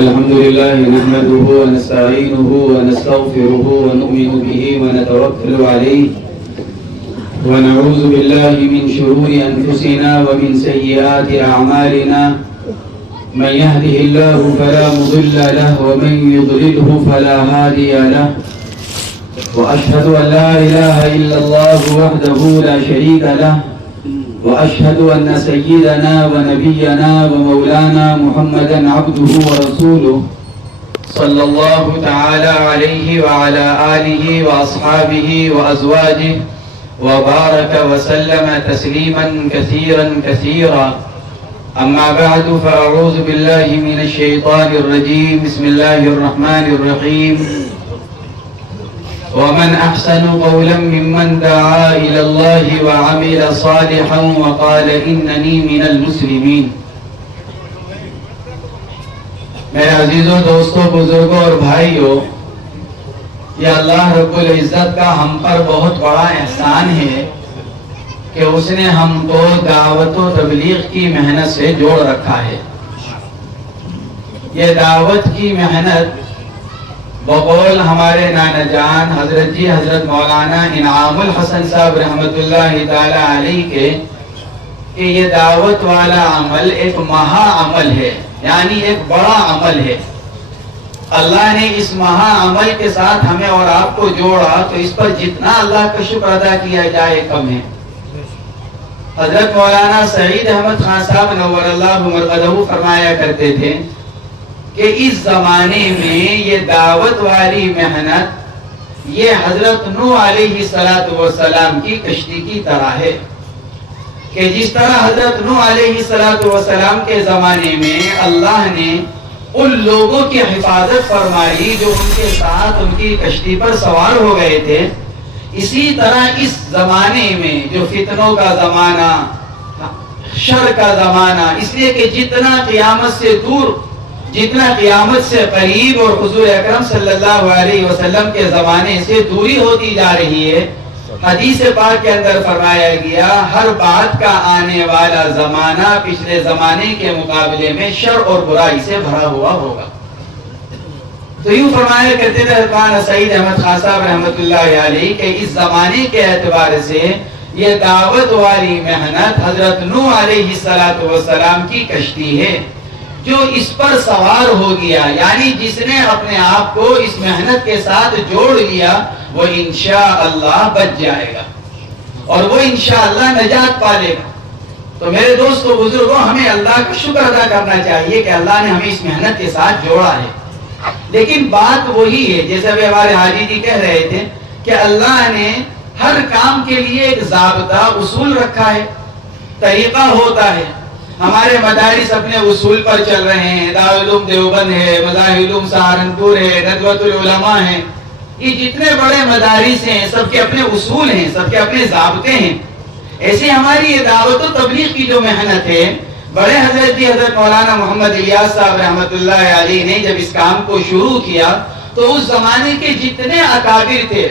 الحمد لله نحمده ونستعينه ونستغفره ونؤمن به ونتوكل عليه ونعوذ بالله من شرور أنفسنا ومن سيئات أعمالنا من يهده الله فلا مضل له ومن يضلله فلا هادي له وأشهد أن لا إله إلا الله وحده لا شريك له وأشهد أن سيدنا ونبينا ومولانا محمدا عبده ورسوله صلى الله تعالى عليه وعلى آله وأصحابه وأزواجه وبارك وسلم تسليما كثيرا كثيرا. أما بعد فأعوذ بالله من الشيطان الرجيم. بسم الله الرحمن الرحيم. ومن أحسن قولا ممن دعا إلى الله وعمل صالحا وقال إنني من المسلمين. میرے عزیزوں، دوستوں، بزرگوں اور بھائیوں، یہ اللہ رب العزت کا ہم پر بہت بڑا احسان ہے کہ اس نے ہم کو دعوت و تبلیغ کی محنت سے جوڑ رکھا ہے. یہ دعوت کی محنت بقول ہمارے نانا جان حضرت مولانا انعام الحسن صاحب رحمت اللہ تعالی علیہ کے کہ یہ دعوت والا عمل ایک مہا عمل ہے، یعنی ایک بڑا عمل ہے. اللہ نے اس مہا عمل کے ساتھ ہمیں اور آپ کو جوڑا تو اس پر جتنا اللہ کا شکر ادا کیا جائے کم ہے. حضرت مولانا سعید احمد خان صاحب نور اللہ مرقدہ فرمایا کرتے تھے کہ اس زمانے میں یہ دعوت والی محنت یہ حضرت نوح علیہ السلام کی کشتی کی طرح ہے کہ جس طرح حضرت نوح علیہ السلام کے زمانے میں اللہ نے ان لوگوں کی حفاظت فرمائی جو ان کے ساتھ ان کی کشتی پر سوار ہو گئے تھے، اسی طرح اس زمانے میں جو فتنوں کا زمانہ، شر کا زمانہ، اس لیے کہ جتنا قیامت سے دور، جتنا قیامت سے قریب اور حضور اکرم صلی اللہ علیہ وسلم کے زمانے سے دوری ہوتی جا رہی ہے، حدیث پاک کے اندر فرمایا گیا ہر بات کا آنے والا زمانہ پچھلے زمانے کے مقابلے میں شر اور برائی سے بھرا ہوا ہوگا. تو یوں فرمایا کرتے تھے مولانا سعید احمد خان صاحب رحمت اللہ علیہ کہ اس زمانے کے اعتبار سے یہ دعوت والی محنت حضرت نوح علیہ السلام کی کشتی ہے جو اس پر سوار ہو گیا، یعنی جس نے اپنے آپ کو اس محنت کے ساتھ جوڑ لیا وہ انشاءاللہ بچ جائے گا اور وہ انشاءاللہ نجات پالے گا. تو میرے دوستو بزرگوں، ہمیں اللہ کا شکر ادا کرنا چاہیے کہ اللہ نے ہمیں اس محنت کے ساتھ جوڑا ہے. لیکن بات وہی ہے جیسے ابھی ہمارے حاجی جی کہہ رہے تھے کہ اللہ نے ہر کام کے لیے ایک ضابطہ اصول رکھا ہے، طریقہ ہوتا ہے. ہمارے مدارس اپنے اصول پر چل رہے ہیں، دارالعلوم دیوبند ہے، مظاہر علوم سہارنپور ہے، ندوۃ العلماء ہے، یہ جتنے بڑے مدارس ہیں سب کے اپنے اصول ہیں، سب کے اپنے ضابطے ہیں. ایسے ہماری یہ دعوت و تبلیغ کی جو محنت ہے، بڑے حضرت مولانا محمد الیاس صاحب رحمت اللہ علیہ نے جب اس کام کو شروع کیا تو اس زمانے کے جتنے اکابر تھے،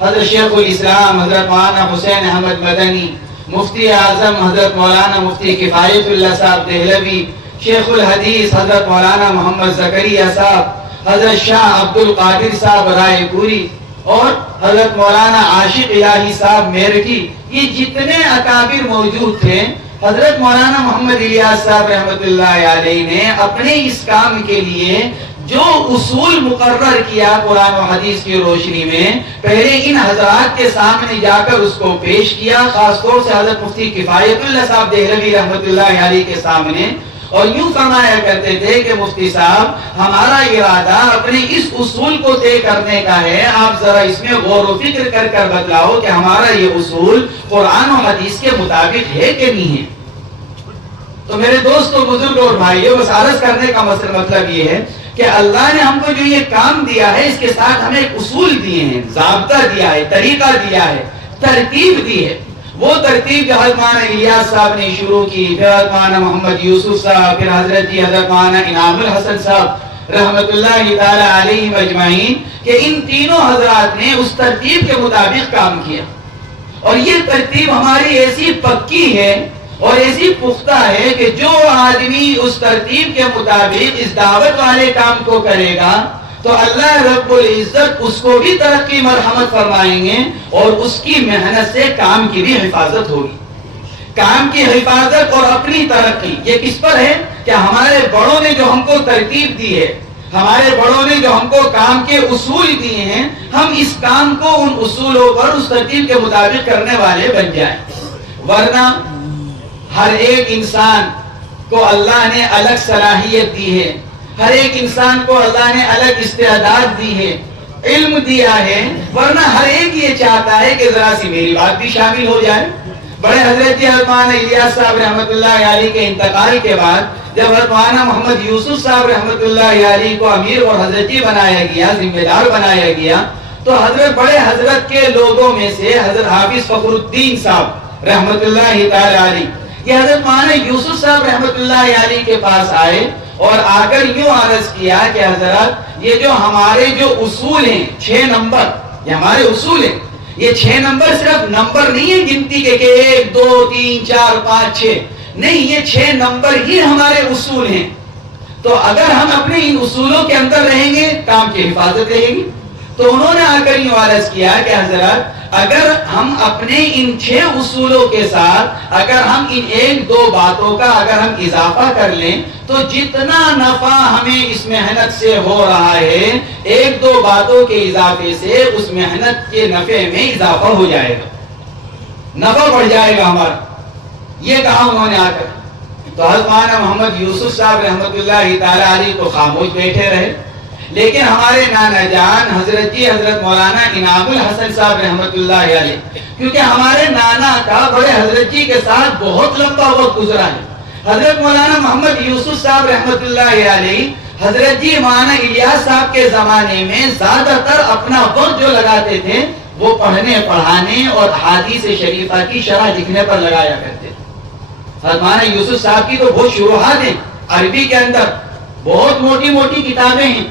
حضرت شیخ الاسلام حضرت مولانا حسین احمد مدنی، مفتی اعظم حضرت مولانا مفتی کفایت اللہ صاحب دہلوی، شیخ الحدیث حضرت مولانا محمد زکریا صاحب، حضرت شاہ عبد القادر صاحب رائے پوری اور حضرت مولانا عاشق الہی صاحب میرٹھی، یہ جتنے اکابر موجود تھے، حضرت مولانا محمد الیاس صاحب رحمت اللہ علیہ نے اپنے اس کام کے لیے جو اصول مقرر کیا قرآن و حدیث کی روشنی میں، پہلے ان حضرات کے سامنے جا کر اس کو پیش کیا، خاص طور سے حضرت مفتی کفایت اللہ صاحب دہلوی رحمت اللہ علیہ کے سامنے. اور یوں فرمایا کرتے تھے کہ مفتی صاحب ہمارا ارادہ اپنے اس اصول کو طے کرنے کا ہے، آپ ذرا اس میں غور و فکر کر بتلاؤ کہ ہمارا یہ اصول قرآن و حدیث کے مطابق ہے کہ نہیں ہے. تو میرے دوستوں بزرگوں اور بھائیوں، بس عرض کرنے کا مطلب یہ ہے کہ اللہ نے ہم کو جو یہ کام دیا ہے اس کے ساتھ ہمیں ایک اصول دیے ہیں، ضابطہ دیا ہے، طریقہ دیا ہے، ترتیب دی ہے. وہ ترتیب جو حضرت مولانا الیاس صاحب نے شروع کی، پھر حضرت مولانا محمد یوسف صاحب، پھر حضرت مولانا انعام الحسن صاحب رحمت اللہ تعالی علیہ مجمعین، کہ ان تینوں حضرات نے اس ترتیب کے مطابق کام کیا. اور یہ ترتیب ہماری ایسی پکی ہے اور ایسی پختہ ہے کہ جو آدمی اس ترتیب کے مطابق اس دعوت والے کام کو کرے گا تو اللہ رب العزت اس کو بھی ترقی مرحمت فرمائیں گے اور اس کی محنت سے کام کی بھی حفاظت ہوگی. کام کی حفاظت اور اپنی ترقی یہ کس پر ہے کہ ہمارے بڑوں نے جو ہم کو ترتیب دی ہے, ہمارے بڑوں نے جو ہم کو کام کے اصول دیے ہیں, ہم اس کام کو ان اصولوں پر اس ترتیب کے مطابق کرنے والے بن جائیں. ورنہ ہر ایک انسان کو اللہ نے الگ صلاحیت دی ہے, ہر ایک انسان کو اللہ نے الگ استعداد دی ہے, علم دیا ہے, ورنہ ہر ایک یہ چاہتا ہے کہ ذرا سی میری بات بھی شامل ہو جائے. بڑے حضرت جی حضرت مولانا الیاس صاحب رحمۃ اللہ علیہ کے انتقال کے بعد جب حضرت مولانا محمد یوسف صاحب رحمۃ اللہ علیہ کو امیر اور حضرت جی بنایا گیا, ذمہ دار بنایا گیا, تو حضرت بڑے حضرت کے لوگوں میں سے حضرت حافظ فخر الدین صاحب رحمۃ اللہ تعالی علیہ یہ حضرت مولانا یوسف صاحب رحمۃ اللہ علیہ کے پاس آئے اور آ کر یوں عرض کیا کہ حضرت یہ جو ہمارے جو اصول ہیں 6 نمبر, یہ ہمارے اصول ہیں, یہ 6 نمبر صرف نمبر نہیں ہے گنتی کے کہ 1 2 3 4 5 6 نہیں, یہ 6 نمبر ہی ہمارے اصول ہیں. تو اگر ہم اپنے ان اصولوں کے اندر رہیں گے کام کی حفاظت رہے گی. تو انہوں نے آ کر یوں عرض کیا کہ حضرت اگر ہم اپنے ان 6 اصولوں کے ساتھ اگر ہم ان 1 2 باتوں کا اگر ہم اضافہ کر لیں تو جتنا نفع ہمیں اس محنت سے ہو رہا ہے 1 2 باتوں کے اضافے سے اس محنت کے نفع میں اضافہ ہو جائے گا, نفع بڑھ جائے گا ہمارا. یہ کہا انہوں نے آ کر. تو حضرت مولانا محمد یوسف صاحب رحمۃ اللہ تعالی علیہ تو خاموش بیٹھے رہے, لیکن ہمارے نانا جان حضرت جی حضرت مولانا انعام الحسن صاحب رحمۃ اللہ علیہ, کیونکہ ہمارے نانا کا بڑے حضرت جی کے ساتھ بہت لمبا وقت گزرا ہے. حضرت مولانا محمد یوسف صاحب رحمۃ اللہ علیہ حضرت جی مولانا الیاس صاحب کے زمانے میں زیادہ تر اپنا وقت جو لگاتے تھے وہ پڑھنے پڑھانے اور حدیث شریفہ کی شرح لکھنے پر لگایا کرتے تھے. حضرت مولانا یوسف صاحب کی تو بہت شروحات ہیں عربی کے اندر, بہت موٹی موٹی کتابیں ہیں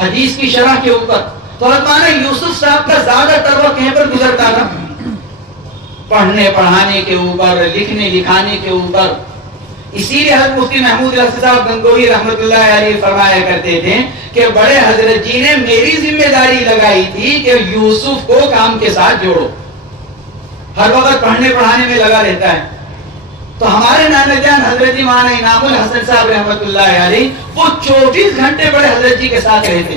حدیث کی شرح کے اوپر. تو حضرت مولانا یوسف صاحب کا زیادہ تر وقت یہاں پر گزرتا تھا پڑھنے پڑھانے کے اوپر, لکھنے لکھانے کے اوپر. اسی لیے حضرت مفتی محمود رفیع صاحب گنگوہی رحمۃ اللہ علیہ فرمایا کرتے تھے کہ بڑے حضرت جی نے میری ذمہ داری لگائی تھی کہ یوسف کو کام کے ساتھ جوڑو, ہر وقت پڑھنے پڑھانے میں لگا رہتا ہے. تو ہمارے نانا جان حضرت جی مولانا انعام الحسن صاحب رحمۃ اللہ علیہ وہ 24 گھنٹے بڑے حضرت جی کے ساتھ رہتے,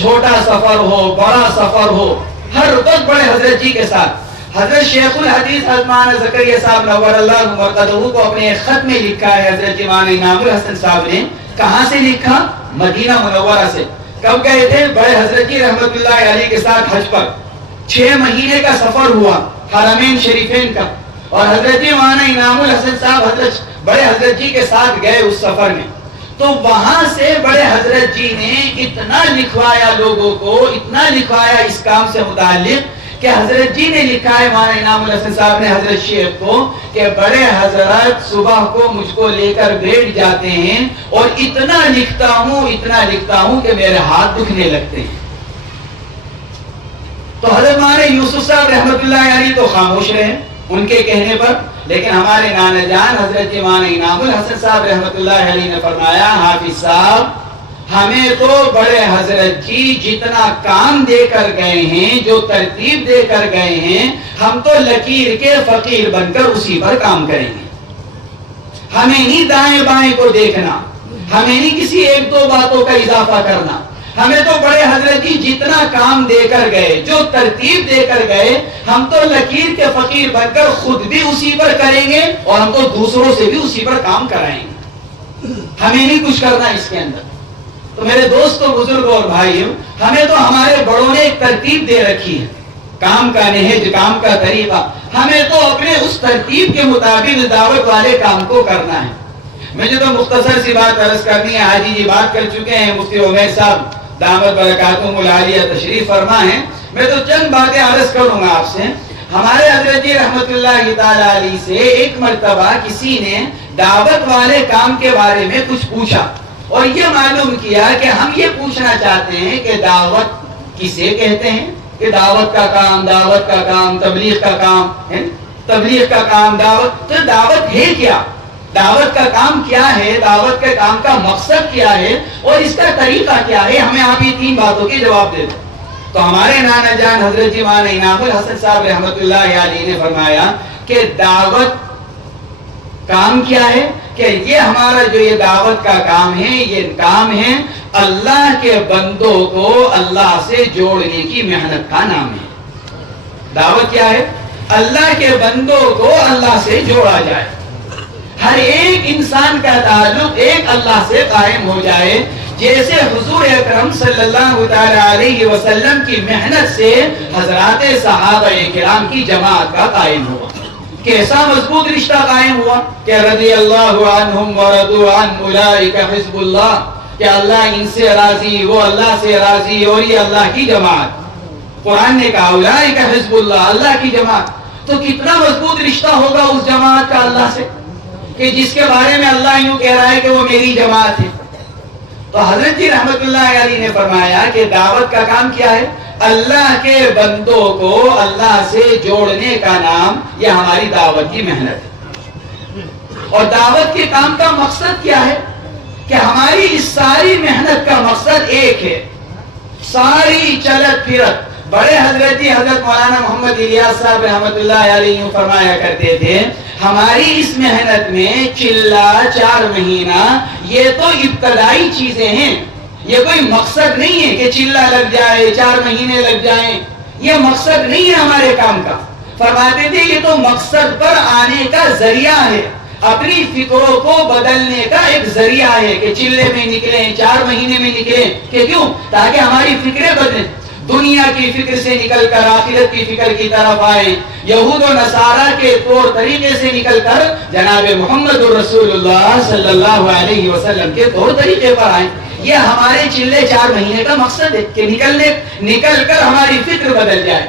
چھوٹا سفر ہو بڑا سفر ہو ہر وقت بڑے حضرت جی کے ساتھ. حضرت شیخ الحدیث حضرت مولانا زکریا صاحب نور اللہ مرقدہ کو اپنے ایک خط میں لکھا ہے حضرت جی مولانا انعام الحسن صاحب نے. کہاں سے لکھا؟ مدینہ منورہ سے. کب گئے تھے؟ بڑے حضرت جی رحمۃ اللہ علیہ کے ساتھ حج پر 6 مہینے کا سفر ہوا حرمین شریفین کا, اور حضرت جی مولانا انعام الحسن صاحب حضرت بڑے حضرت جی کے ساتھ گئے اس سفر میں. تو وہاں سے بڑے حضرت جی نے اتنا لکھوایا لوگوں کو, اتنا لکھوایا اس کام سے متعلق کہ حضرت جی نے لکھا ہے مولانا انعام الحسن صاحب نے حضرت شیخ کو کہ بڑے حضرت صبح کو مجھ کو لے کر بیٹھ جاتے ہیں اور اتنا لکھتا ہوں کہ میرے ہاتھ دکھنے لگتے ہیں. تو حضرت مولانا یوسف صاحب رحمۃ اللہ علیہ تو خاموش رہے ان کے کہنے پر, لیکن ہمارے نانا جان حضرت مولانا انعام الحسن صاحب رحمۃ اللہ علیہ نے فرمایا حافظ صاحب ہمیں تو بڑے حضرت جی جتنا کام دے کر گئے ہیں, جو ترتیب دے کر گئے ہیں, ہم تو لکیر کے فقیر بن کر اسی پر کام کریں گے. ہمیں نہیں دائیں بائیں کو دیکھنا, ہمیں نہیں کسی 1 2 باتوں کا اضافہ کرنا. ہمیں تو بڑے حضرت جی جتنا کام دے کر گئے, جو ترتیب دے کر گئے, ہم تو لکیر کے فقیر بن کر خود بھی اسی پر کریں گے اور ہم تو دوسروں سے بھی اسی پر کام کرائیں گے. ہمیں نہیں کچھ کرنا اس کے اندر. تو میرے دوستوں بزرگوں اور بھائیوں, ہمیں تو ہمارے بڑوں نے ایک ترتیب دے رکھی ہے, کام کا نہج, کام کا طریقہ. ہمیں تو اپنے اس ترتیب کے مطابق دعوت والے کام کو کرنا ہے. مجھے تو مختصر سی بات عرض کرنی ہے. حاجی جی بات کر چکے ہیں, مفتی عمیر صاحب دامت برکاتہم العالیہ تشریف فرما ہیں. میں تو چند باتیں عرض کروں گا آپ سے. ہمارے حضرت جی رحمت اللہ تعالی علیہ سے ایک مرتبہ کسی نے دعوت والے کام کے بارے میں کچھ پوچھا اور یہ معلوم کیا کہ ہم یہ پوچھنا چاہتے ہیں کہ دعوت کسے کہتے ہیں, کہ دعوت کا کام تبلیغ کا کام ہے, تبلیغ کا کام دعوت. تو دعوت ہے کیا؟ دعوت کا کام کیا ہے، دعوت کے کام کا مقصد کیا ہے اور اس کا طریقہ کیا ہے، ہمیں آپ یہ 3 باتوں کے جواب دے دیں۔ تو ہمارے نانا جان حضرت جی مولانا انعام الحسن صاحب رحمۃ اللہ علیہ نے فرمایا کہ دعوت کام کیا ہے، کہ یہ ہمارا جو یہ دعوت کا کام ہے، یہ کام ہے اللہ کے بندوں کو اللہ سے جوڑنے کی محنت کا نام ہے۔ دعوت کیا ہے؟ اللہ کے بندوں کو اللہ سے جوڑا جائے، ہر ایک انسان کا تعلق ایک اللہ سے قائم ہو جائے، جیسے حضور اکرم صلی اللہ علیہ وسلم کی محنت سے حضرات صحابہ کرام کی جماعت کا قائم ہوا۔ کیسا مضبوط رشتہ قائم ہوا کہ رضی اللہ عنہم ورضوا عن اولئک حزب اللہ، کہ اللہ ان سے راضی، وہ اللہ سے راضی، اور یہ اللہ کی جماعت۔ قرآن نے کہا اولئک حزب اللہ، اللہ کی جماعت۔ تو کتنا مضبوط رشتہ ہوگا اس جماعت کا اللہ سے کہ جس کے بارے میں اللہ یوں کہہ رہا ہے کہ وہ میری جماعت ہے۔ تو حضرت جی رحمت اللہ علیہ نے فرمایا کہ دعوت کا کام کیا ہے؟ اللہ کے بندوں کو اللہ سے جوڑنے کا نام یہ ہماری دعوت کی محنت ہے۔ اور دعوت کے کام کا مقصد کیا ہے؟ کہ ہماری اس ساری محنت کا مقصد ایک ہے، ساری چلت پھرت۔ بڑے حضرت جی حضرت مولانا محمد الیاس صاحب رحمت اللہ علیہ فرمایا کرتے تھے ہماری اس محنت میں چلہ 4 مہینہ یہ تو ابتدائی چیزیں ہیں، یہ کوئی مقصد نہیں ہے کہ چلہ لگ جائے 4 مہینے لگ جائیں، یہ مقصد نہیں ہے ہمارے کام کا۔ فرماتے تھے یہ تو مقصد پر آنے کا ذریعہ ہے، اپنی فکروں کو بدلنے کا ایک ذریعہ ہے کہ چلے میں نکلیں 4 مہینے میں نکلیں، کہ کیوں؟ تاکہ ہماری فکریں بدلیں، دنیا کی فکر سے نکل کر آخرت کی فکر کی طرف آئیں، یہود و نصارہ کے طور طریقے سے نکل کر جناب محمد الرسول اللہ صلی اللہ علیہ وسلم کے طور طریقے پر آئیں۔ یہ ہمارے چلے 4 مہینے کا مقصد ہے کہ نکل کر ہماری فکر بدل جائے۔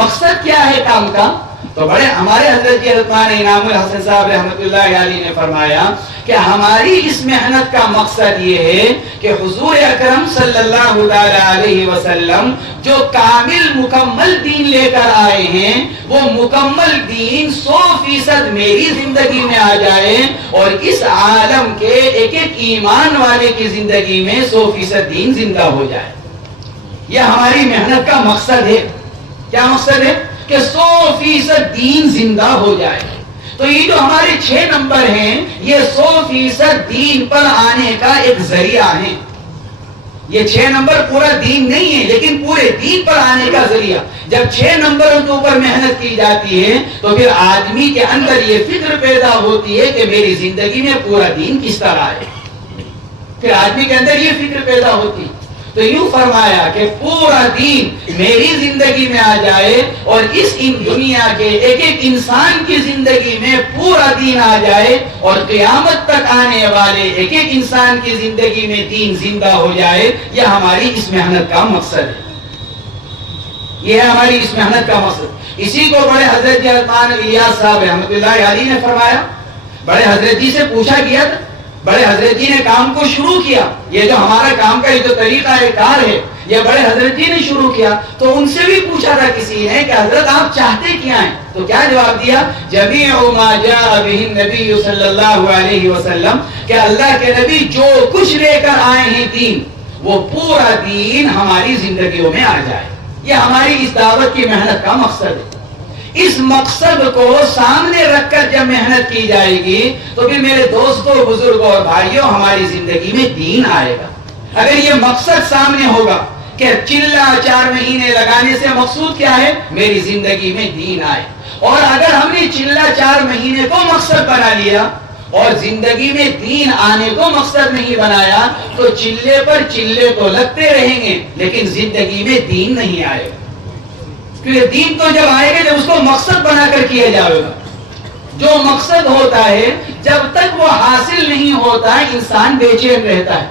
مقصد کیا ہے کام کا؟ تو بڑے ہمارے حضرت جی حضرت مولانا انعام الحسن صاحب رحمۃ اللہ علیہ نے فرمایا کہ ہماری اس محنت کا مقصد یہ ہے کہ حضور اکرم صلی اللہ علیہ وسلم جو کامل مکمل دین لے کر آئے ہیں وہ مکمل دین 100% میری زندگی میں آ جائے اور اس عالم کے ایک ایک ایمان والے کی زندگی میں 100% دین زندہ ہو جائے۔ یہ ہماری محنت کا مقصد ہے۔ کیا مقصد ہے؟ کہ 100% دین زندہ ہو جائے۔ تو یہ جو ہمارے 6 نمبر ہیں یہ 100% دین پر آنے کا ایک ذریعہ ہے۔ یہ 6 نمبر پورا دین نہیں ہے لیکن پورے دین پر آنے کا ذریعہ۔ جب 6 نمبروں کے اوپر محنت کی جاتی ہے تو پھر آدمی کے اندر یہ فکر پیدا ہوتی ہے کہ میری زندگی میں پورا دین کس طرح ہے، پھر آدمی کے اندر یہ فکر پیدا ہوتی ہے۔ تو یوں فرمایا کہ پورا دین میری زندگی میں آ جائے اور اس دنیا کے ایک ایک انسان کی زندگی میں پورا دین آ جائے اور قیامت تک آنے والے ایک ایک انسان کی زندگی میں دین زندہ ہو جائے۔ یہ ہماری اس محنت کا مقصد ہے، یہ ہے ہماری اس محنت کا مقصد۔ اسی کو بڑے حضرت جی مولانا الیاس صاحب رحمۃ اللہ علیہ نے فرمایا۔ بڑے حضرت جی سے پوچھا گیا تھا، بڑے حضرت جی نے کام کو شروع کیا، یہ جو ہمارا کام کا یہ جو طریقہ کار ہے یہ بڑے حضرت جی نے شروع کیا۔ تو ان سے بھی پوچھا تھا کسی نے کہ حضرت آپ چاہتے کیا ہیں؟ تو کیا جواب دیا؟ جمیع ما جاء به النبی صلی اللہ علیہ وسلم، کہ اللہ کے نبی جو کچھ لے کر آئے ہیں دین وہ پورا دین ہماری زندگیوں میں آ جائے۔ یہ ہماری اس دعوت کی محنت کا مقصد ہے۔ اس مقصد کو سامنے رکھ کر جب محنت کی جائے گی تو پھر میرے دوستوں بزرگوں اور بھائیوں ہماری زندگی میں دین آئے گا۔ اگر یہ مقصد سامنے ہوگا کہ چلہ 4 مہینے لگانے سے مقصود کیا ہے؟ میری زندگی میں دین آئے، اور اگر ہم نے چلہ 4 مہینے کو مقصد بنا لیا اور زندگی میں دین آنے کو مقصد نہیں بنایا تو چلے پر چلے تو لگتے رہیں گے لیکن زندگی میں دین نہیں آئے گا۔ کیونکہ دین تو جب آئے گا جب اس کو مقصد بنا کر کیا جائے گا۔ جو مقصد ہوتا ہے جب تک وہ حاصل نہیں ہوتا ہے انسان بے چین رہتا ہے۔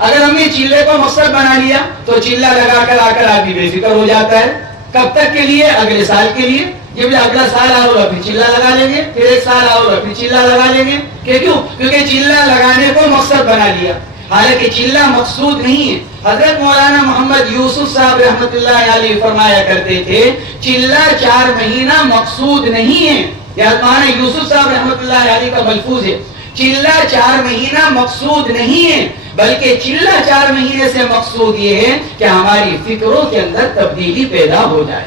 اگر ہم نے چلے کو مقصد بنا لیا تو چلہ لگا کر آ کر آدمی بے فکر ہو جاتا ہے۔ کب تک کے لیے؟ اگلے سال کے لیے۔ جب اگلا سال آ ہوگا پھر چلہ لگا لیں گے، پھر ایک سال آ ہوگا پھر چلہ لگا لیں گے۔ کیوں؟ کیونکہ چلہ لگانے کو مقصد بنا لیا، حالانکہ چلہ مقصود نہیں ہے۔ حضرت مولانا محمد یوسف صاحب رحمۃ اللہ علیہ فرمایا کرتے تھے چلہ 4 مہینہ مقصود نہیں ہے۔ مولانا یوسف صاحب رحمۃ اللہ علیہ کا ملفوظ ہے چلہ 4 مہینہ مقصود نہیں ہے، بلکہ چلہ 4 مہینے سے مقصود یہ ہے کہ ہماری فکروں کے اندر تبدیلی پیدا ہو جائے،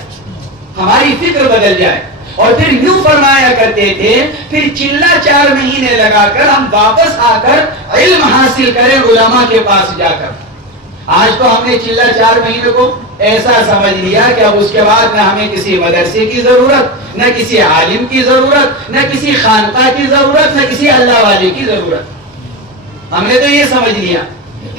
ہماری فکر بدل جائے۔ اور پھر یوں فرمایا کرتے تھے، پھر چلہ 4 مہینے لگا کر ہم واپس آ کر علم حاصل کریں علماء کے پاس جا کر۔ آج تو ہم نے چلہ 4 مہینے کو ایسا سمجھ لیا کہ اب اس کے بعد نہ ہمیں کسی مدرسے کی ضرورت، نہ کسی عالم کی ضرورت، نہ کسی خانقاہ کی ضرورت، نہ کسی اللہ والے کی ضرورت۔ ہم نے تو یہ سمجھ لیا۔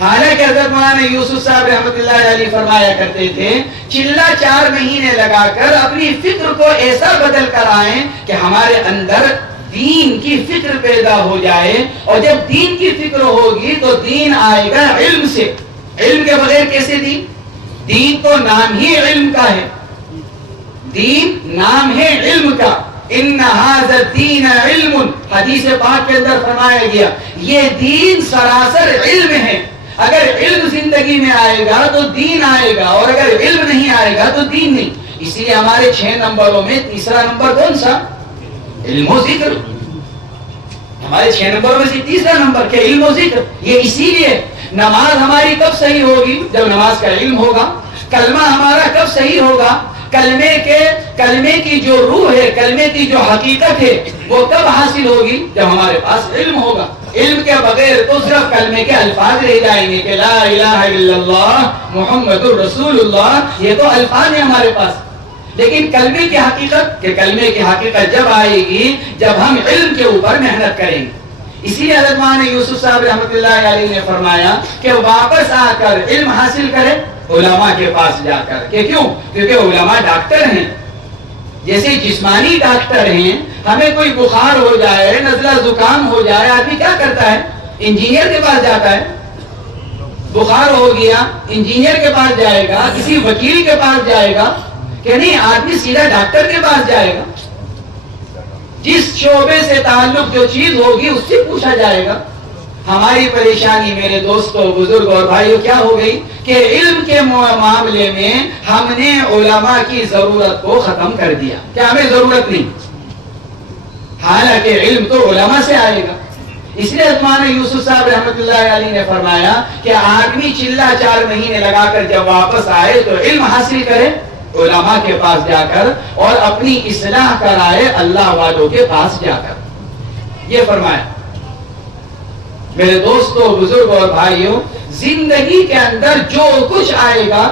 حالانکہ حضرت مولانا یوسف صاحب رحمۃ اللہ علیہ فرمایا کرتے تھے، چلہ 4 مہینے لگا کر اپنی فکر کو ایسا بدل کر آئیں کہ ہمارے اندر دین کی فکر پیدا ہو جائے، اور جب دین کی فکر ہوگی تو دین آئے گا علم سے۔ علم کے بغیر کیسے دین؟ دین تو نام ہی علم کا ہے، دین نام ہے علم کا۔ ان ھذا الدین علم، حدیث پاک کے اندر فرمایا گیا یہ دین سراسر علم ہے۔ اگر علم زندگی میں آئے گا تو دین آئے گا، اور اگر علم نہیں آئے گا تو دین نہیں۔ اسی لیے ہمارے 6 نمبروں میں تیسرا نمبر کون سا؟ علم و ذکر۔ ہمارے 6 نمبروں میں سے تیسرا نمبر کیا؟ علم و ذکر۔ یہ اسی لیے نماز ہماری کب صحیح ہوگی؟ جب نماز کا علم ہوگا۔ کلمہ ہمارا کب صحیح ہوگا؟ کلمے کی جو روح ہے، کلمے کی جو حقیقت ہے، وہ کب حاصل ہوگی؟ جب ہمارے پاس علم ہوگا۔ علم کے بغیر تو صرف کلمے کے الفاظ رہ جائیں گے کہ لا الہ الا اللہ محمد الرسول اللہ، یہ تو الفاظ ہیں ہمارے پاس۔ لیکن کلمے کی حقیقت جب آئے گی جب ہم علم کے اوپر محنت کریں گے۔ اسی لیے حضرت مولانا یوسف صاحب رحمۃ اللہ علیہ نے فرمایا کہ واپس آ کر علم حاصل کریں علماء کے پاس جا کر۔ کہ کیوں؟ کیونکہ علماء ڈاکٹر ہیں، جیسے جسمانی ڈاکٹر ہیں۔ ہمیں کوئی بخار ہو جائے، نزلہ زکام ہو جائے، آدمی کیا کرتا ہے؟ انجینئر کے پاس جاتا ہے۔ بخار ہو گیا، انجینئر کے پاس جائے گا، کسی وکیل کے پاس جائے گا کہ نہیں؟ آدمی سیدھا ڈاکٹر کے پاس جائے گا۔ جس شعبے سے تعلق جو چیز ہوگی اس سے پوچھا جائے گا۔ ہماری پریشانی میرے دوستوں، بزرگ اور بھائیوں کیا ہو گئی کہ علم کے معاملے میں ہم نے علماء کی ضرورت کو ختم کر دیا کہ ہمیں ضرورت نہیں، حالانکہ علم تو علماء سے آئے گا۔ اس لیے مولانا یوسف صاحب رحمۃ اللہ علیہ نے فرمایا کہ آدمی چلہ 4 مہینے لگا کر جب واپس آئے تو علم حاصل کرے علماء کے پاس جا کر، اور اپنی اصلاح کرائے اللہ والوں کے پاس جا کر۔ یہ فرمایا میرے دوستوں، بزرگ اور بھائیوں، زندگی کے اندر جو کچھ آئے گا،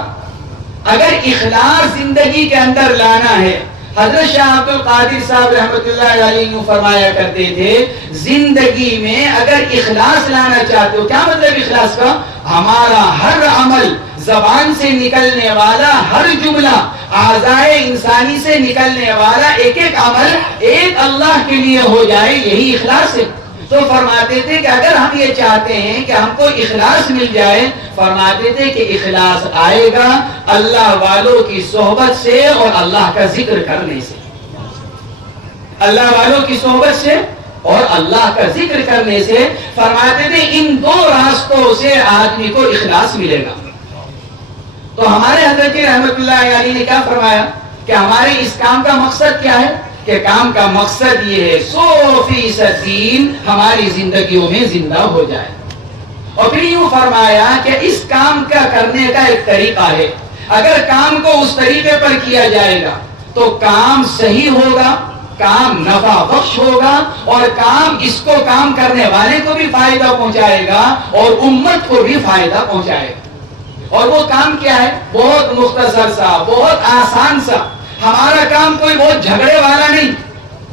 اگر اخلاص زندگی کے اندر لانا ہے، حضرت شاہ عبد القادر صاحب رحمۃ اللہ علیہ فرمایا کرتے تھے، زندگی میں اگر اخلاص لانا چاہتے ہو، کیا مطلب اخلاص کا؟ ہمارا ہر عمل، زبان سے نکلنے والا ہر جملہ، اعضائے انسانی سے نکلنے والا ایک ایک عمل ایک اللہ کے لیے ہو جائے، یہی اخلاص ہے۔ تو فرماتے تھے کہ اگر ہم یہ چاہتے ہیں کہ ہم کو اخلاص مل جائے، فرماتے تھے کہ اخلاص آئے گا اللہ والوں کی صحبت سے اور اللہ کا ذکر کرنے سے۔ اللہ والوں کی صحبت سے اور اللہ کا ذکر کرنے سے، فرماتے تھے ان 2 راستوں سے آدمی کو اخلاص ملے گا۔ تو ہمارے حضرت رحمت اللہ علیہ نے کیا فرمایا کہ ہمارے اس کام کا مقصد کیا ہے؟ کہ کام کا مقصد یہ ہے 100% دین ہماری زندگیوں میں زندہ ہو جائے۔ اور پھر یوں فرمایا کہ اس کام کا کرنے کا ایک طریقہ ہے، اگر کام کو اس طریقے پر کیا جائے گا تو کام صحیح ہوگا، کام نفع بخش ہوگا، اور کام اس کو کام کرنے والے کو بھی فائدہ پہنچائے گا اور امت کو بھی فائدہ پہنچائے گا۔ اور وہ کام کیا ہے؟ بہت مختصر سا، بہت آسان سا۔ ہمارا کام کوئی بہت جھگڑے والا نہیں۔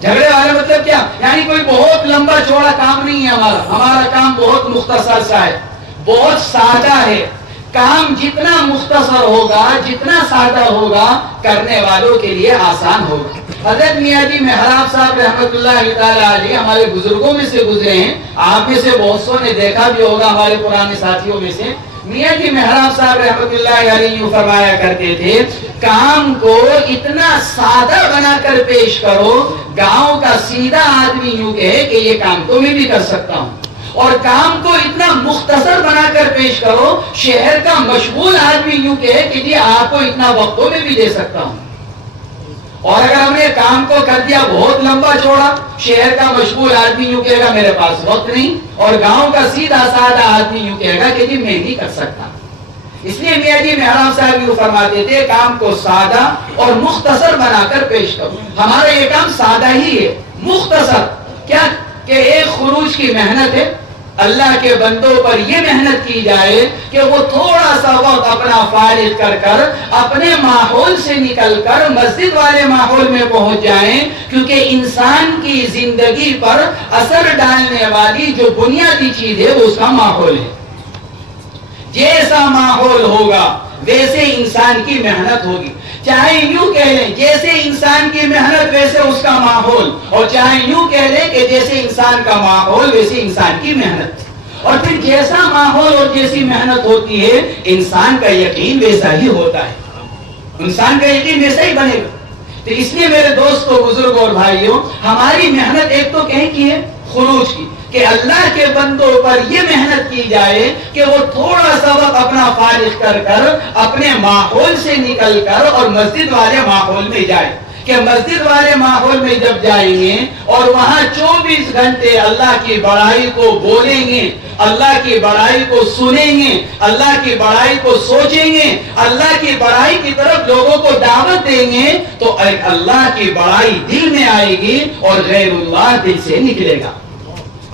جھگڑے والا مطلب کیا؟ یعنی کوئی بہت لمبا چوڑا کام نہیں ہے ہمارا کام بہت مختصر سا ہے، بہت سادہ ہے۔ کام جتنا مختصر ہوگا، جتنا سادہ ہوگا، کرنے والوں کے لیے آسان ہوگا۔ حضرت میاں جی محراب صاحب رحمۃ اللہ تعالی علیہ ہمارے بزرگوں میں سے گزرے ہیں، آپ میں سے بہت سو نے دیکھا بھی ہوگا ہمارے پرانے ساتھیوں میں سے۔ میاں جی محراب صاحب رحمۃ اللہ علیہ فرمایا کرتے تھے، کام کو اتنا سادہ بنا کر پیش کرو، گاؤں کا سیدھا آدمی یوں کہے کہ یہ کام تو میں بھی کر سکتا ہوں، اور کام کو اتنا مختصر بنا کر پیش کرو، شہر کا مشغول آدمی یوں کہے کہ جی آپ کو اتنا وقت تو میں بھی دے سکتا ہوں۔ اور اگر ہم نے کام کو کر دیا بہت لمبا چوڑا، شہر کا مشغول آدمی یوں کہے گا میرے پاس وقت نہیں، اور گاؤں کا سیدھا سادہ آدمی یوں کہے گا کہ جی میں نہیں کر سکتا۔ اس لیے میاں جی محراب صاحب یوں فرماتے تھے کام کو سادہ اور مختصر بنا کر پیش کرو۔ ہمارا یہ کام سادہ ہی ہے، مختصر کیا کہ ایک خروج کی محنت ہے، اللہ کے بندوں پر یہ محنت کی جائے کہ وہ تھوڑا سا وقت اپنا فارغ کر کر اپنے ماحول سے نکل کر مسجد والے ماحول میں پہنچ جائیں، کیونکہ انسان کی زندگی پر اثر ڈالنے والی جو بنیادی چیز ہے وہ اس کا ماحول ہے۔ جیسا ماحول ہوگا ویسے انسان کی محنت ہوگی، چاہے یوں کہہ لیں جیسے انسان کی محنت ویسے اس کا ماحول، اور چاہے یوں کہہ لیں کہ جیسے انسان کا ماحول ویسے انسان کی محنت۔ اور پھر جیسا ماحول اور جیسی محنت ہوتی ہے انسان کا یقین ویسا ہی ہوتا ہے، انسان کا یقین ویسا ہی بنے گا۔ تو اس لیے میرے دوستو، بزرگوں اور بھائیوں، ہماری محنت ایک تو کہیں کی ہے خروج کی، کہ اللہ کے بندوں پر یہ محنت کی جائے کہ وہ تھوڑا سا وقت اپنا فارغ کر کر اپنے ماحول سے نکل کر اور مسجد والے ماحول میں جائے، کہ مسجد والے ماحول میں جب جائیں گے اور وہاں 24 گھنٹے اللہ کی بڑائی کو بولیں گے، اللہ کی بڑائی کو سنیں گے، اللہ کی بڑائی کو سوچیں گے، اللہ کی بڑائی کی طرف لوگوں کو دعوت دیں گے، تو اللہ کی بڑائی دل میں آئے گی اور غیر اللہ دل سے نکلے گا۔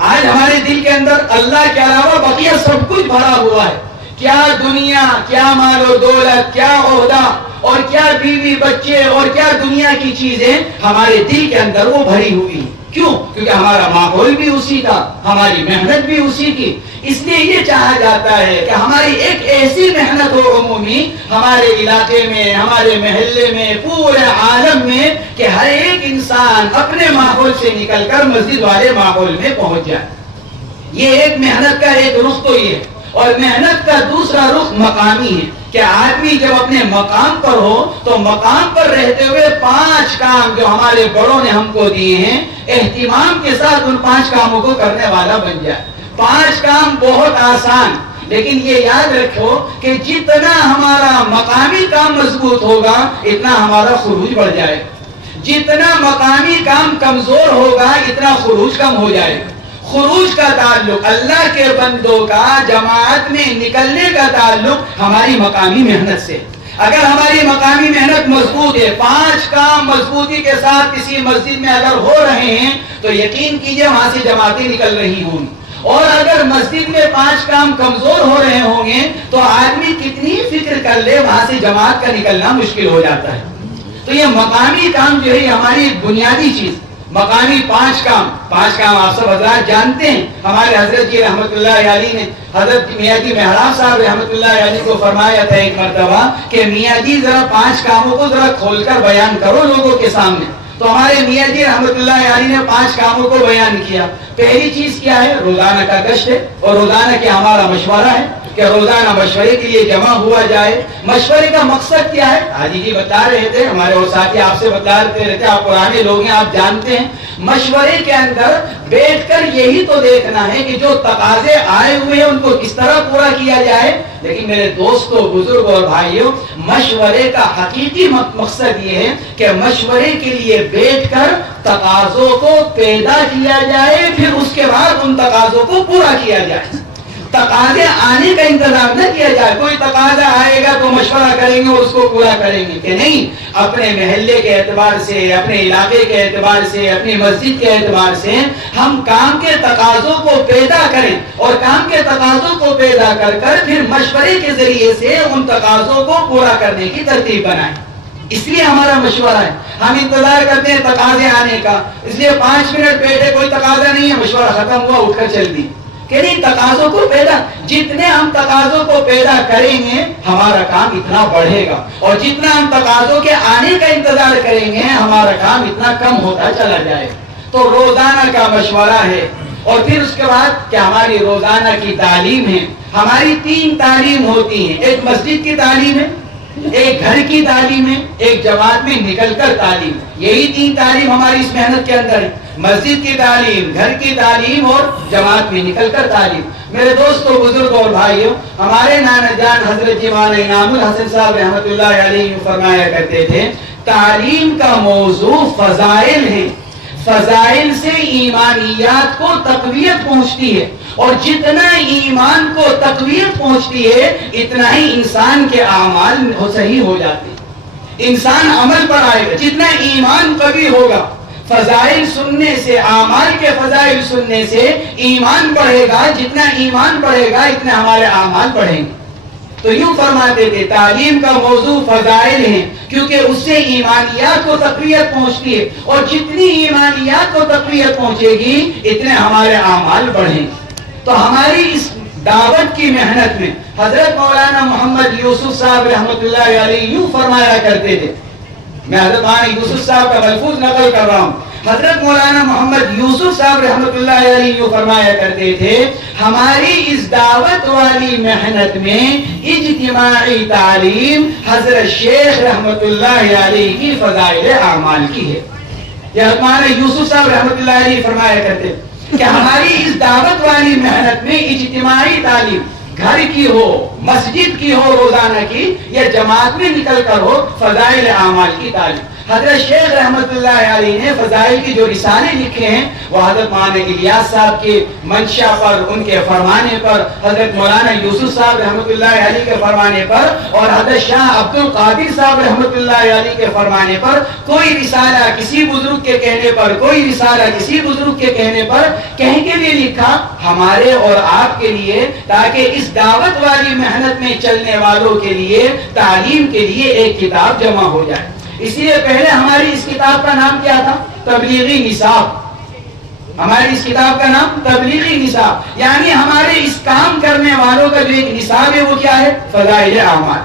آج ہمارے دل کے اندر اللہ کے علاوہ بقیہ سب کچھ بھرا ہوا ہے، کیا دنیا، کیا مال و دولت، کیا عہدہ اور کیا بیوی بچے اور کیا دنیا کی چیزیں ہمارے دل کے اندر وہ بھری ہوئی ہیں۔ کیوں؟ کیونکہ ہمارا ماحول بھی اسی کا، ہماری محنت بھی اسی کی۔ اس لیے یہ چاہا جاتا ہے کہ ہماری ایک ایسی محنت ہو عمومی ہمارے علاقے میں، ہمارے محلے میں، پورے عالم میں، کہ ہر ایک انسان اپنے ماحول سے نکل کر مسجد والے ماحول میں پہنچ جائے۔ یہ ایک محنت کا ایک رخ تو یہ ہے، اور محنت کا دوسرا رخ مقامی ہے، کہ آدمی جب اپنے مقام پر ہو تو مقام پر رہتے ہوئے 5 کام جو ہمارے بڑوں نے ہم کو دیے ہیں اہتمام کے ساتھ ان 5 کاموں کو کرنے والا بن جائے۔ 5 کام بہت آسان، لیکن یہ یاد رکھو کہ جتنا ہمارا مقامی کام مضبوط ہوگا اتنا ہمارا خروج بڑھ جائے، جتنا مقامی کام کمزور ہوگا اتنا خروج کم ہو جائے گا۔ خروج کا تعلق اللہ کے بندوں کا جماعت میں نکلنے کا تعلق ہماری مقامی محنت سے۔ اگر ہماری مقامی محنت مضبوط ہے، 5 کام مضبوطی کے ساتھ کسی مسجد میں اگر ہو رہے ہیں تو یقین کیجئے وہاں سے جماعتیں نکل رہی ہوں گی، اور اگر مسجد میں 5 کام کمزور ہو رہے ہوں گے تو آدمی کتنی فکر کر لے وہاں سے جماعت کا نکلنا مشکل ہو جاتا ہے۔ تو یہ مقامی کام جو ہے ہماری بنیادی چیز، مقامی 5 کام آپ سب حضرات جانتے ہیں۔ ہمارے حضرت جی رحمت اللہ علیہ نے حضرت میاں جی محراب صاحب رحمت اللہ علیہ کو فرمایا تھا ایک مرتبہ کہ میاں جی ذرا 5 کاموں کو ذرا کھول کر بیان کرو لوگوں کے سامنے۔ تو ہمارے میاں جی رحمت اللہ علیہ نے 5 کاموں کو بیان کیا۔ پہلی چیز کیا ہے؟ روزانہ کا گشت ہے، اور روزانہ کے ہمارا مشورہ ہے کہ روزانہ مشورے کے لیے جمع ہوا جائے۔ مشورے کا مقصد کیا ہے؟ حاجی جی بتا رہے تھے، ہمارے اور ساتھی آپ سے بتاتے رہتے، آپ پرانے لوگ ہیں، آپ جانتے ہیں مشورے کے اندر بیٹھ کر یہی تو دیکھنا ہے کہ جو تقاضے آئے ہوئے ہیں ان کو کس طرح پورا کیا جائے۔ لیکن میرے دوستوں، بزرگوں اور بھائیوں، مشورے کا حقیقی مقصد یہ ہے کہ مشورے کے لیے بیٹھ کر تقاضوں کو پیدا کیا جائے، پھر اس کے بعد ان تقاضوں کو پورا کیا جائے۔ تقاضے آنے کا انتظار نہ کیا جائے، کوئی تقاضا آئے گا تو مشورہ کریں گے اور اس کو پورا کریں گے، کہ نہیں، اپنے محلے کے اعتبار سے، اپنے علاقے کے اعتبار سے، اپنی مسجد کے اعتبار سے ہم کام کے تقاضوں کو پیدا کریں، اور کام کے تقاضوں کو پیدا کر کر پھر مشورے کے ذریعے سے ان تقاضوں کو پورا کرنے کی ترتیب بنائیں۔ اس لیے ہمارا مشورہ ہے، ہم انتظار کرتے ہیں تقاضے آنے کا، اس لیے 5 منٹ بیٹھے کوئی تقاضا نہیں ہے، مشورہ ختم ہوا اٹھ کر چل دی، کہ نہیں، تقاضوں کو پیدا، جتنے ہم تقاضوں کو پیدا کریں گے ہمارا کام اتنا بڑھے گا، اور جتنا ہم تقاضوں کے آنے کا انتظار کریں گے ہمارا کام اتنا کم ہوتا چلا جائے گا۔ تو روزانہ کا مشورہ ہے، اور پھر اس کے بعد کہ ہماری روزانہ کی تعلیم ہے۔ ہماری 3 تعلیم ہوتی ہیں، ایک مسجد کی تعلیم ہے، ایک گھر کی تعلیم ہے، ایک جماعت میں نکل کر تعلیم۔ یہی 3 تعلیم ہماری اس محنت کے اندر ہے، مسجد کی تعلیم، گھر کی تعلیم اور جماعت میں نکل کر تعلیم۔ میرے دوستوں، بزرگوں اور بھائیوں، ہمارے نانا جان حضرت جی مولانا انعام الحسن صاحب رحمت اللہ علیہ فرمایا کرتے تھے تعلیم کا موضوع فضائل ہے. فضائل سے ایمانیات کو تقویت پہنچتی ہے، اور جتنا ایمان کو تقویت پہنچتی ہے اتنا ہی انسان کے اعمال صحیح ہو جاتے ہیں، انسان عمل پر آئے گا. جتنا ایمان قوی ہوگا، فضائل سننے سے، اعمال کے فضائل سننے سے ایمان بڑھے گا. جتنا ایمان بڑھے گا اتنے ہمارے اعمال بڑھیں گے. تو یوں فرماتے تھے تعلیم کا موضوع فضائل ہیں، کیونکہ اس سے ایمانیات کو تقویت پہنچتی ہے، اور جتنی ایمانیات کو تقویت پہنچے گی اتنے ہمارے اعمال بڑھیں گے. تو ہماری اس دعوت کی محنت میں حضرت مولانا محمد یوسف صاحب رحمۃ اللہ علیہ یوں فرمایا کرتے تھے. میں حضرت مولانا یوسف صاحب کا ملفوظ نقل کر رہا ہوں. حضرت مولانا محمد یوسف صاحب رحمۃ اللہ علیہ یوں فرمایا کرتے تھے، ہماری اس دعوت والی محنت میں اجتماعی تعلیم حضرت شیخ رحمۃ اللہ علیہ کی فضائل اعمال کی ہے. یہ حضرت مولانا یوسف صاحب رحمۃ اللہ علیہ فرمایا کرتے کہ ہماری اس دعوت والی محنت میں اجتماعی تعلیم، گھر کی ہو، مسجد کی ہو روزانہ کی، یا جماعت میں نکل کر ہو، فضائل اعمال کی تعلیم. حضرت شیخ رحمت اللہ علیہ نے فضائل کی جو رسالے لکھے ہیں وہ حضرت مولانا الیاس صاحب کے منشا پر، ان کے فرمانے پر، حضرت مولانا یوسف صاحب رحمت اللہ علیہ کے فرمانے پر، اور حضرت شاہ عبد القادر صاحب رحمت اللہ علیہ کے فرمانے پر. کوئی رسالہ کسی بزرگ کے کہنے پر، کوئی رسالہ کسی بزرگ کے کہنے پر کہیں کے لیے لکھا، ہمارے اور آپ کے لیے، تاکہ اس دعوت والی محنت میں چلنے والوں کے لیے، تعلیم کے لیے ایک کتاب جمع ہو جائے. اس لیے پہلے ہماری اس کتاب کا نام کیا تھا؟ تبلیغی نصاب. ہماری اس کتاب کا نام تبلیغی نصاب، یعنی ہمارے اس کام کرنے والوں کا جو ایک نصاب ہے وہ کیا ہے؟ فضائل اعمال.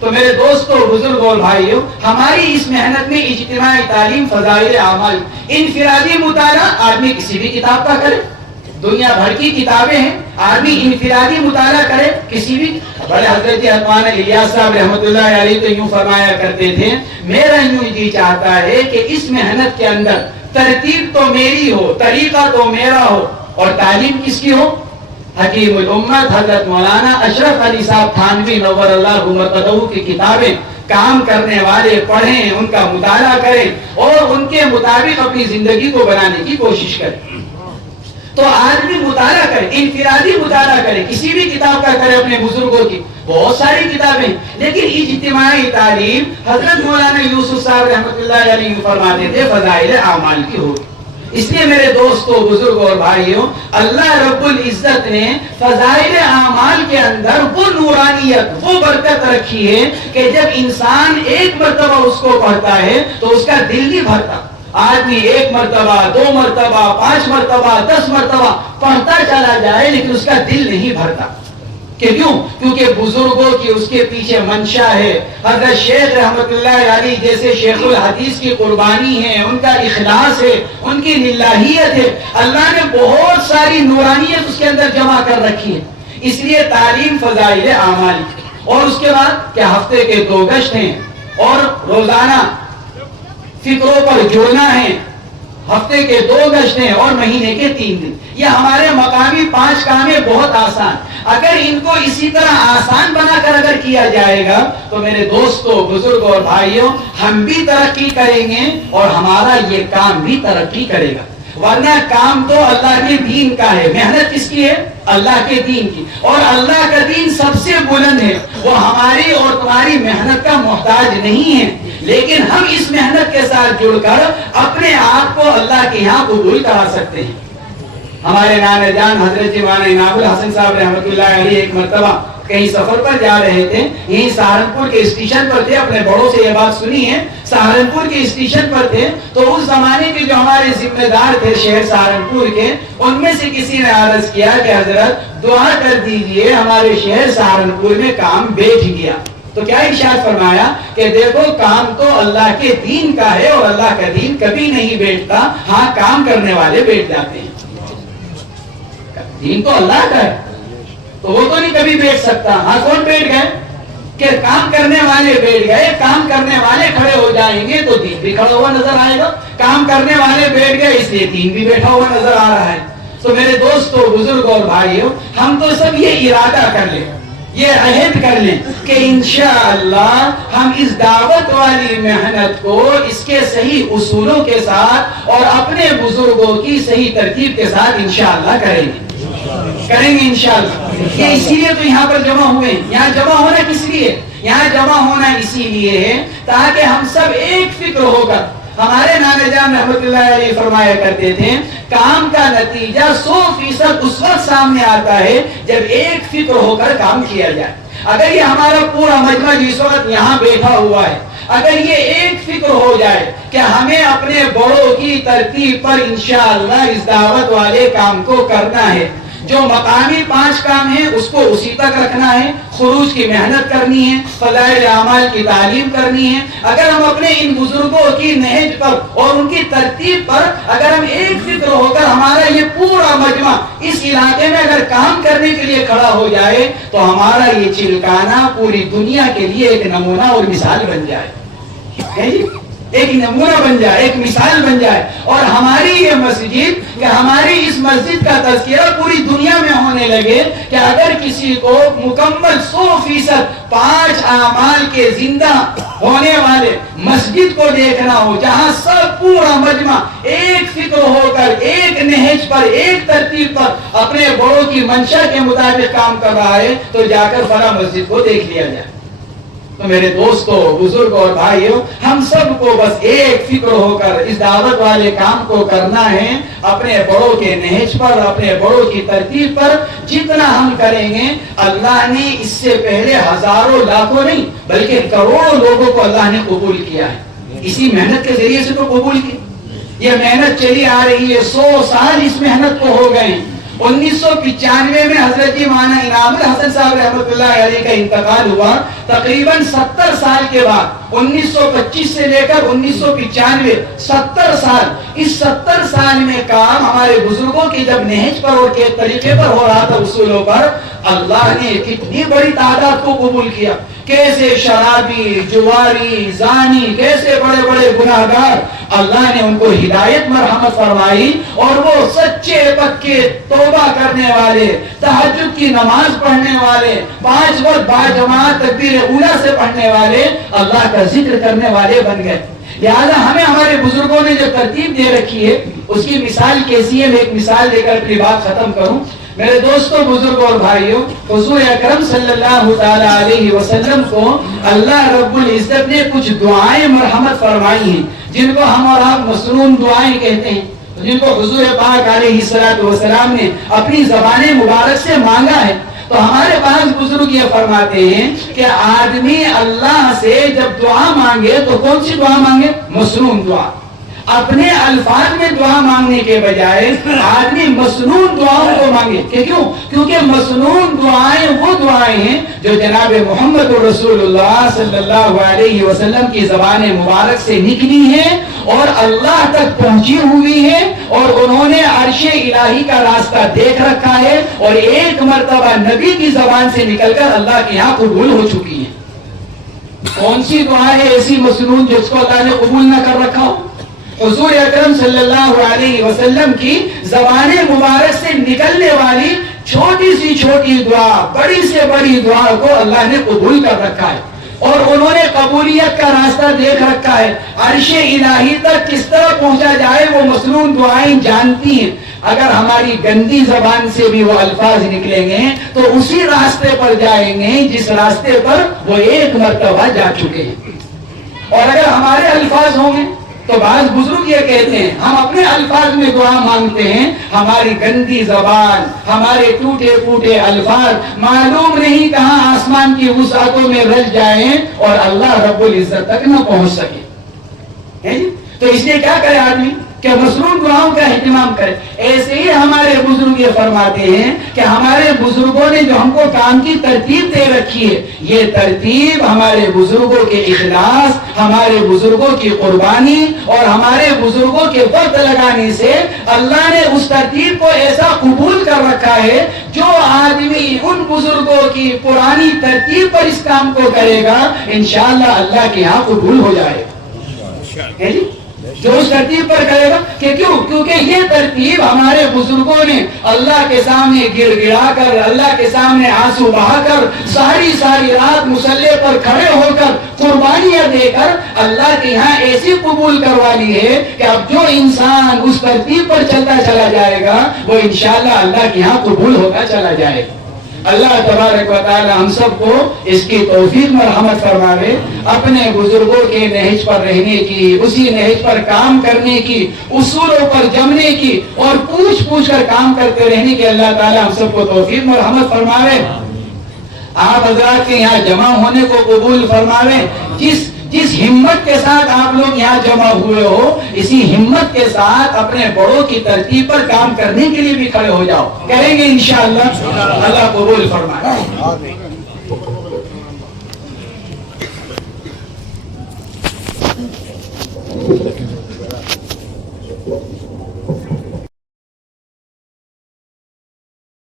تو میرے دوستوں، بزرگوں اور بھائیوں، ہماری اس محنت میں اجتماعی تعلیم، فضائل اعمال، انفرادی مطالعہ آدمی کسی بھی کتاب کا کرے. دنیا بھر کی کتابیں ہیں، آدمی انفرادی مطالعہ کرے کسی بھی. بڑے حضرت مولانا الیاس صاحب رحمۃ اللہ علیہ تو یوں فرمایا کرتے تھے، میرا یوں جی چاہتا ہے کہ اس محنت کے اندر ترتیب تو میری ہو، طریقہ تو میرا ہو، اور تعلیم کس کی ہو؟ حکیم الامت حضرت مولانا اشرف علی صاحب تھانوی نور اللہ مرقدہ کی کتابیں کام کرنے والے پڑھیں، ان کا مطالعہ کریں، اور ان کے مطابق اپنی زندگی کو بنانے کی کوشش کریں. تو آدمی مطالعہ کرے، انفرادی مطالعہ کرے، کسی بھی کتاب کا کرے، اپنے بزرگوں کی بہت ساری کتابیں، لیکن اجتماعی تعلیم حضرت مولانا یوسف صاحب رحمۃ اللہ علیہ فرماتے تھے فضائل اعمال کی ہو. اس لیے میرے دوستوں، بزرگوں اور بھائیوں، اللہ رب العزت نے فضائل اعمال کے اندر وہ نورانیت، وہ برکت رکھی ہے کہ جب انسان ایک مرتبہ اس کو پڑھتا ہے تو اس کا دل نہیں بھرتا. آدمی ایک مرتبہ، 2 مرتبہ، 5 مرتبہ، 10 مرتبہ پڑھتا چلا جائے لیکن اس کا دل نہیں بھرتا. کہ کیوں؟ کیونکہ بزرگوں کی اس کے پیچھے منشا ہے. حضرت شیخ رحمت اللہ علیہ جیسے شیخ الحدیث کی قربانی ہے، ان کا اخلاص ہے، ان کی للہیت ہے. اللہ نے بہت ساری نورانیت اس کے اندر جمع کر رکھی ہے. اس لیے تعلیم فضائل اعمال، اور اس کے بعد کہ ہفتے کے 2 گشت ہیں، اور روزانہ فکروں پر جڑنا ہے. ہفتے کے 2 گشت ہیں اور مہینے کے 3 دن. یہ ہمارے مقامی 5 کام ہے، بہت آسان. اگر ان کو اسی طرح آسان بنا کر اگر کیا جائے گا تو میرے دوستوں، بزرگوں اور بھائیوں، ہم بھی ترقی کریں گے اور ہمارا یہ کام بھی ترقی کرے گا. ورنہ کام تو اللہ کے دین کا ہے، محنت کس کی ہے؟ اللہ کے دین کی. اور اللہ کا دین سب سے بلند ہے، وہ ہماری اور تمہاری محنت کا محتاج نہیں ہے. لیکن ہم اس محنت کے ساتھ جڑ کر اپنے آپ کو اللہ کے یہاں قبول کرا سکتے ہیں. ہمارے نانا جان حضرت مولانا انعام الحسن صاحب رحمۃ اللہ علیہ ایک مرتبہ کہیں سفر پر جا رہے تھے، یہیں سہارنپور کے اسٹیشن پر تھے. اپنے بڑوں سے یہ بات سنی ہے، سہارنپور کے اسٹیشن پر تھے تو اس زمانے کے جو ہمارے ذمہ دار تھے شہر سہارنپور کے، ان میں سے کسی نے عرض کیا کہ حضرت دعا کر دیجئے ہمارے شہر سہارنپور میں کام بیٹھ گیا. تو کیا ارشاد فرمایا کہ دیکھو کام تو اللہ کے دین کا ہے اور اللہ کا دین کبھی نہیں بیٹھتا، ہاں کام کرنے والے بیٹھ جاتے ہیں. دین تو اللہ کا ہے تو وہ تو نہیں کبھی بیٹھ سکتا. ہاں کون بیٹھ گئے؟ کہ کام کرنے والے بیٹھ گئے. کام کرنے والے کھڑے ہو جائیں گے تو دین بھی کھڑا ہوا نظر آئے گا. کام کرنے والے بیٹھ گئے اس لیے دین بھی بیٹھا ہوا نظر آ رہا ہے. تو میرے دوستوں، بزرگوں اور بھائیوں، ہم تو سب یہ ارادہ کر لیں، یہ عہد کر لیں کہ انشاءاللہ ہم اس دعوت والی محنت کو اس کے صحیح اصولوں کے ساتھ اور اپنے بزرگوں کی صحیح ترتیب کے ساتھ انشاءاللہ کریں گے انشاءاللہ۔ یہ اسی لیے تو یہاں پر جمع ہوئے ہیں۔ یہاں جمع ہونا کس لیے؟ یہاں جمع ہونا اسی لیے ہے تاکہ ہم سب ایک فکر ہو کر، ہمارے نانا جان رحمت اللہ علیہ فرمایا کرتے تھے کام کا نتیجہ 100% اس وقت سامنے آتا ہے جب ایک فکر ہو کر کام کیا جائے۔ اگر یہ ہمارا پورا مجمع جس وقت یہاں بیٹھا ہوا ہے، اگر یہ ایک فکر ہو جائے کہ ہمیں اپنے بڑوں کی ترتیب پر انشاءاللہ اس دعوت والے کام کو کرنا ہے، جو مقامی 5 کام ہیں اس کو اسی تک رکھنا ہے، خروج کی محنت کرنی ہے، فضائل اعمال کی تعلیم کرنی ہے، اگر ہم اپنے ان بزرگوں کی نہج پر اور ان کی ترتیب پر اگر ہم ایک فکر ہو کر ہمارا یہ پورا مجمع اس علاقے میں اگر کام کرنے کے لیے کھڑا ہو جائے تو ہمارا یہ چلکانا پوری دنیا کے لیے ایک نمونہ اور مثال بن جائے، ایک نمونہ بن جائے، ایک مثال بن جائے، اور ہماری یہ مسجد کہ ہماری اس مسجد کا تذکرہ پوری دنیا میں ہونے لگے کہ اگر کسی کو مکمل 100% 5 اعمال کے زندہ ہونے والے مسجد کو دیکھنا ہو، جہاں سب پورا مجمع ایک فکر ہو کر ایک نہج پر ایک ترتیب پر اپنے بڑوں کی منشا کے مطابق کام کر رہا ہے، تو جا کر فلاں مسجد کو دیکھ لیا جائے۔ تو میرے دوستوں، بزرگوں اور بھائیوں، ہم سب کو بس ایک فکر ہو کر اس دعوت والے کام کو کرنا ہے، اپنے بڑوں کے نہج پر، اپنے بڑوں کی ترتیب پر جتنا ہم کریں گے، اللہ نے اس سے پہلے ہزاروں لاکھوں نہیں بلکہ کروڑوں لوگوں کو اللہ نے قبول کیا ہے، اسی محنت کے ذریعے سے تو قبول کیا۔ یہ محنت چلی آ رہی ہے، 100 سال اس محنت کو ہو گئے۔ 1995 میں حضرت مولانا انعام الحسن صاحب رحمۃ اللہ علیہ کا انتقال ہوا، تقریباً 70 سال کے بعد 1925 سے لے کر 1995 70 سال، اس 70 سال میں کام ہمارے بزرگوں کی جب نہج پر اور کے طریقے پر ہو رہا تھا، اصولوں پر، اللہ نے کتنی بڑی تعداد کو قبول کیا۔ کیسے شرابی، جواری، زانی، کیسے بڑے بڑے گناہگار، اللہ نے ان کو ہدایت مرحمت فرمائی، اور وہ سچے پکے توبہ کرنے والے، تہجد کی نماز پڑھنے والے، 5 وقت باجماعت تکبیر اولیٰ سے پڑھنے والے، اللہ کا ذکر کرنے والے بن گئے۔ لہذا ہمیں ہمارے بزرگوں نے جو ترتیب دے رکھی ہے اس کی مثال کیسی ہے؟ میں ایک مثال دے کر اپنی بات ختم کروں۔ میرے دوستوں، بزرگوں اور بھائیوں، حضور اکرم صلی اللہ تعالی علیہ وسلم کو اللہ رب العزت نے کچھ دعائیں مرحمت فرمائی ہیں، جن کو ہم اور آپ مسنون دعائیں کہتے ہیں، جن کو حضور پاک علیہ السلام نے اپنی زبان مبارک سے مانگا ہے۔ تو ہمارے پاس بزرگ یہ فرماتے ہیں کہ آدمی اللہ سے جب دعا مانگے تو کون سی دعا مانگے؟ مسنون دعا۔ اپنے الفاظ میں دعا مانگنے کے بجائے آدمی مسنون دعاؤں کو مانگے۔ کیوں؟ کیونکہ مسنون دعائیں وہ دعائیں ہیں جو جناب محمد رسول اللہ صلی اللہ علیہ وسلم کی زبان مبارک سے نکلی ہیں اور اللہ تک پہنچی ہوئی ہیں، اور انہوں نے عرش الہی کا راستہ دیکھ رکھا ہے، اور ایک مرتبہ نبی کی زبان سے نکل کر اللہ کے یہاں قبول ہو چکی ہیں۔ کون سی دعا ہے ایسی مسنون جس کو اللہ نے قبول نہ کر رکھا ہو؟ حضور اکرم صلی اللہ علیہ وسلم کی زبان مبارک سے نکلنے والی چھوٹی سی چھوٹی دعا، بڑی سے بڑی دعا کو اللہ نے قبول کر رکھا ہے، اور انہوں نے قبولیت کا راستہ دیکھ رکھا ہے۔ عرش الہی تک کس طرح پہنچا جائے وہ مسنون دعائیں جانتی ہیں۔ اگر ہماری گندی زبان سے بھی وہ الفاظ نکلیں گے تو اسی راستے پر جائیں گے جس راستے پر وہ ایک مرتبہ جا چکے ہیں۔ اور اگر ہمارے الفاظ ہوں گے تو بعض بزرگ یہ کہتے ہیں ہم اپنے الفاظ میں دعا مانگتے ہیں، ہماری گندی زبان، ہمارے ٹوٹے پھوٹے الفاظ معلوم نہیں کہاں آسمان کی وسعتوں میں رل جائیں اور اللہ رب العزت تک نہ پہنچ سکے۔ تو اس لیے کیا کرے آدمی کہ مسنون دعاؤں کا اہتمام کرے۔ ایسے ہی ہمارے بزرگ یہ فرماتے ہیں کہ ہمارے بزرگوں نے جو ہم کو کام کی ترتیب دے رکھی ہے، یہ ترتیب ہمارے بزرگوں کے اخلاص، ہمارے بزرگوں کی قربانی اور ہمارے بزرگوں کے وقت لگانے سے اللہ نے اس ترتیب کو ایسا قبول کر رکھا ہے، جو آدمی ان بزرگوں کی پرانی ترتیب پر اس کام کو کرے گا انشاءاللہ اللہ کے یہاں قبول ہو جائے گا۔ جو اس ترتیب پر کرے گا کہ کیوں؟ کیونکہ یہ ترتیب ہمارے بزرگوں نے اللہ کے سامنے گڑ گڑا کر، اللہ کے سامنے آنسو بہا کر، ساری رات مصلی پر کھڑے ہو کر، قربانیاں دے کر اللہ کے یہاں ایسی قبول کروا لی ہے کہ اب جو انسان اس ترتیب پر چلتا چلا جائے گا وہ انشاءاللہ اللہ کے یہاں قبول ہوتا چلا جائے گا۔ اللہ تبارک و تعالی ہم سب کو اس کی توفیق مرحمت فرماوے، اپنے بزرگوں کے نہج پر رہنے کی، اسی نہج پر کام کرنے کی، اصولوں پر جمنے کی اور پوچھ کر کام کرتے رہنے کی اللہ تعالی ہم سب کو توفیق مرحمت فرماوے۔ آپ حضرات کے یہاں جمع ہونے کو قبول فرماوے۔ جس ہمت کے ساتھ آپ لوگ یہاں جمع ہوئے ہو، اسی ہمت کے ساتھ اپنے بڑوں کی ترتیب پر کام کرنے کے لیے بھی کھڑے ہو جاؤ، کریں گے انشاءاللہ، اللہ قبول فرمائے۔